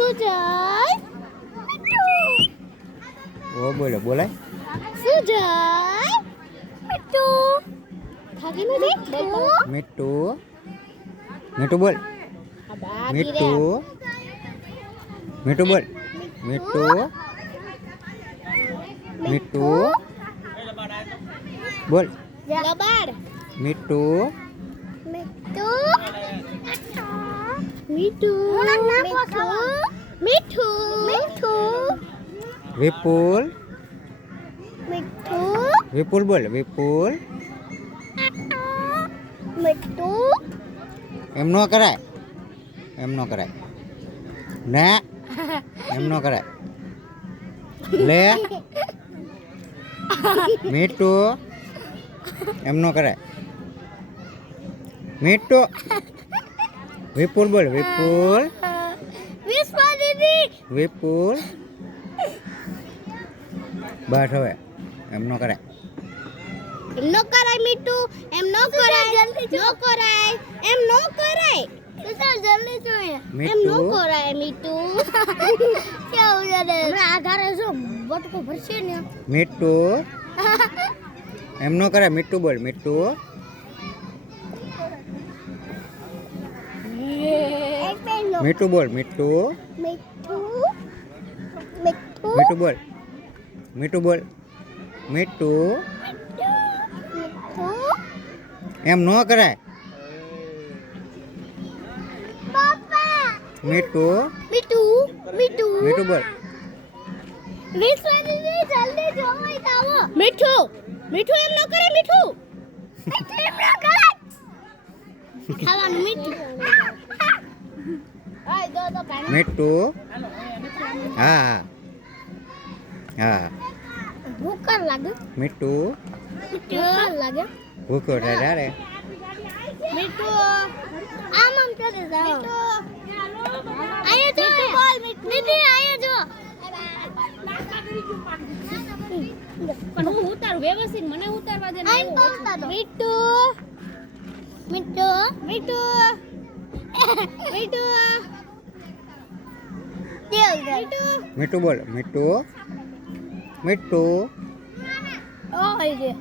સુજય ઓ બોલો બોલાય સુજય મિઠ્ઠુ થાકી નથી મીઠું મીઠું બોલ મીઠું મીઠું બોલ મીઠું મીઠું બોલ લબાડ મીઠું મીઠું વિપુલ મીઠું વિપુલ બોલ વિપુલ મીઠું એમ નો કરાય એમ નો કરાય ને એમ નો કરાય લે મીઠું એમ નો કરાય મીઠું વિપુલ બોલ વિપુલ વિશ્વા દીદી વિપુલ બસ હવે એમ નો કરાય એમ નો કરાય મીઠું એમ નો કરાય નો કરાય એમ નો કરાય તો જલ્દી જોઈએ એમ નો કરાય મીઠું કેવું છે આ ઘરે જો બટકો ભરશે ને મીઠું એમ નો કરાય મીઠું બોલ મીઠું મીઠું બોલ મીઠું મીઠું બોલ મીઠું બોલ મીઠું એમ નો કરાય મીઠું મીઠું બોલ વિશ્વા દીદી જલ્દી જોઈ આવો મીઠું એમ નો કરે મીઠું એમ નો કરે ખાવાનું મીઠું મીઠું હા હા ભૂખ લાગે મીઠું લાગે ભૂખો રે મીઠું આમ કરે જાઓ આયા જો બોલ દીદી આયા જો પણ હું ઉતારું વ્યવસ્થિત મને ઉતારવા દે મીઠું મીઠું મીઠું બોલ મીઠું મીઠું ઓય